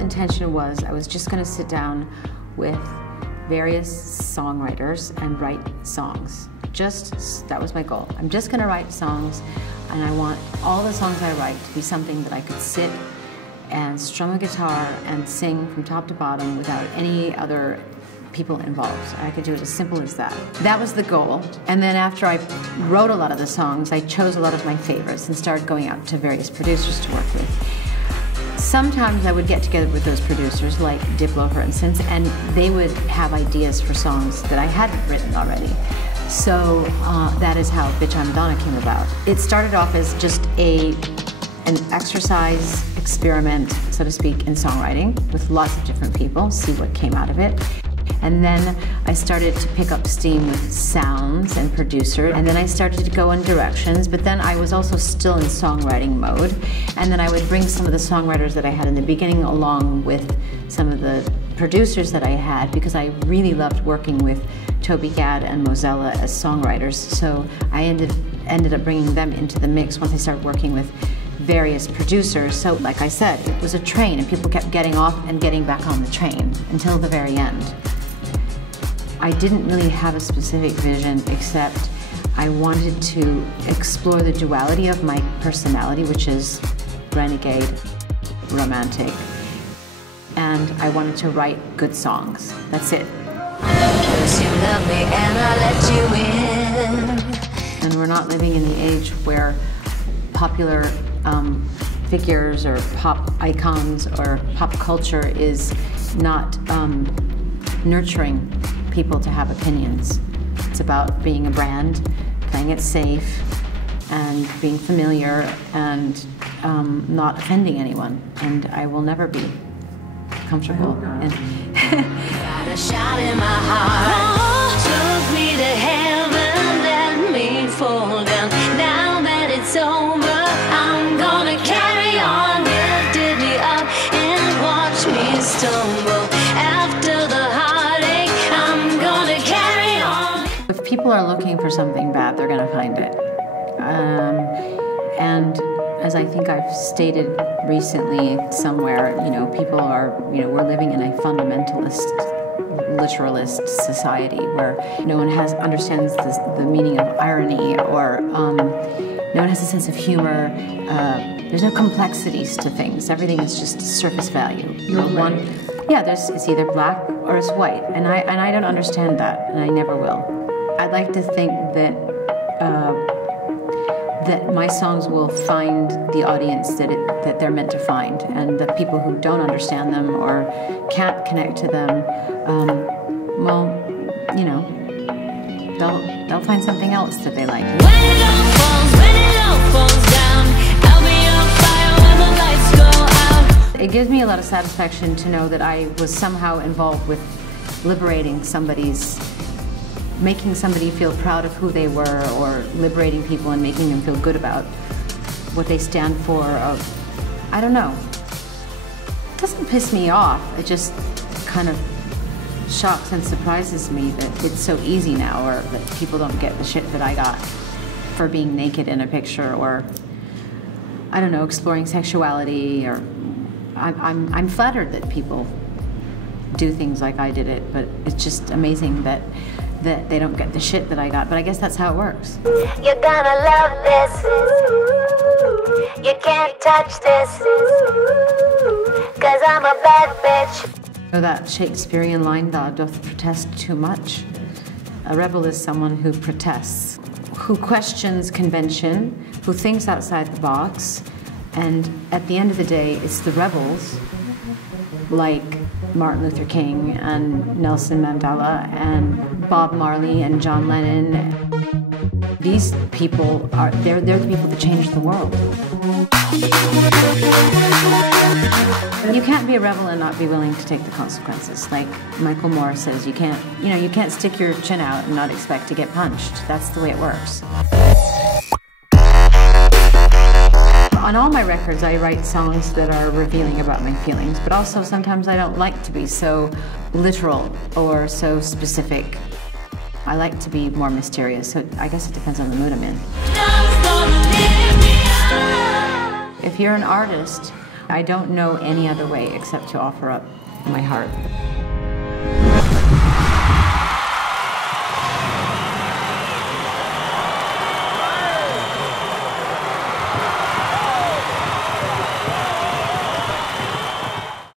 intention was I was just going to sit down with various songwriters and write songs. That was my goal. I'm just going to write songs, and I want all the songs I write to be something that I could sit and strum a guitar and sing from top to bottom without any other people involved. I could do it as simple as that. That was the goal. And then after I wrote a lot of the songs, I chose a lot of my favorites and started going out to various producers to work with. Sometimes I would get together with those producers, like Diplo for instance, and they would have ideas for songs that I hadn't written already. So that is how Bitch I'm Madonna came about. It started off as just an exercise experiment, so to speak, in songwriting with lots of different people, see what came out of it. And then I started to pick up steam with sounds and producers, and then I started to go in directions, but then I was also still in songwriting mode, and then I would bring some of the songwriters that I had in the beginning along with some of the producers that I had, because I really loved working with Toby Gad and Mozella as songwriters, so I ended up bringing them into the mix once I started working with various producers. So like I said, it was a train, and people kept getting off and getting back on the train until the very end. I didn't really have a specific vision, except I wanted to explore the duality of my personality, which is renegade, romantic, and I wanted to write good songs. That's it. Because you love me and I let you in. And we're not living in the age where popular figures or pop icons or pop culture is not nurturing people to have opinions. It's about being a brand, playing it safe, and being familiar, and not offending anyone. And I will never be comfortable. And got a shot in my heart, took me to heaven, let me fall down. Now that it's over, I'm gonna carry on. Lifted me up and watch me stumble. After the heartache, I'm gonna carry on. If people are looking for something bad, they're gonna find it. And as I think I've stated recently somewhere, people are, we're living in a fundamentalist, literalist society where no one understands the meaning of irony, or no one has a sense of humor. There's no complexities to things. Everything is just surface value. It's either black or it's white, and I don't understand that, and I never will. I'd like to think that that my songs will find the audience that they're meant to find, and the people who don't understand them or can't connect to them, they'll find something else that they like. When it all falls down, I'll be on fire when the lights go out. It gives me a lot of satisfaction to know that I was somehow involved with liberating making somebody feel proud of who they were, or liberating people and making them feel good about what they stand for. I don't know. It doesn't piss me off. It just kind of shocks and surprises me that it's so easy now, or that people don't get the shit that I got for being naked in a picture, or I don't know, exploring sexuality, or I'm flattered that people do things like I did it, but it's just amazing that they don't get the shit that I got, but I guess that's how it works. You're gonna love this. You can't touch this. 'Cause I'm a bad bitch. So that Shakespearean line, thou doth protest too much. A rebel is someone who protests, who questions convention, who thinks outside the box, and at the end of the day, it's the rebels, like Martin Luther King and Nelson Mandela and Bob Marley and John Lennon. These people they're the people that change the world. You can't be a rebel and not be willing to take the consequences. Like Michael Moore says, you can't stick your chin out and not expect to get punched. That's the way it works. On all my records, I write songs that are revealing about my feelings, but also sometimes I don't like to be so literal or so specific. I like to be more mysterious, so I guess it depends on the mood I'm in. If you're an artist, I don't know any other way except to offer up my heart.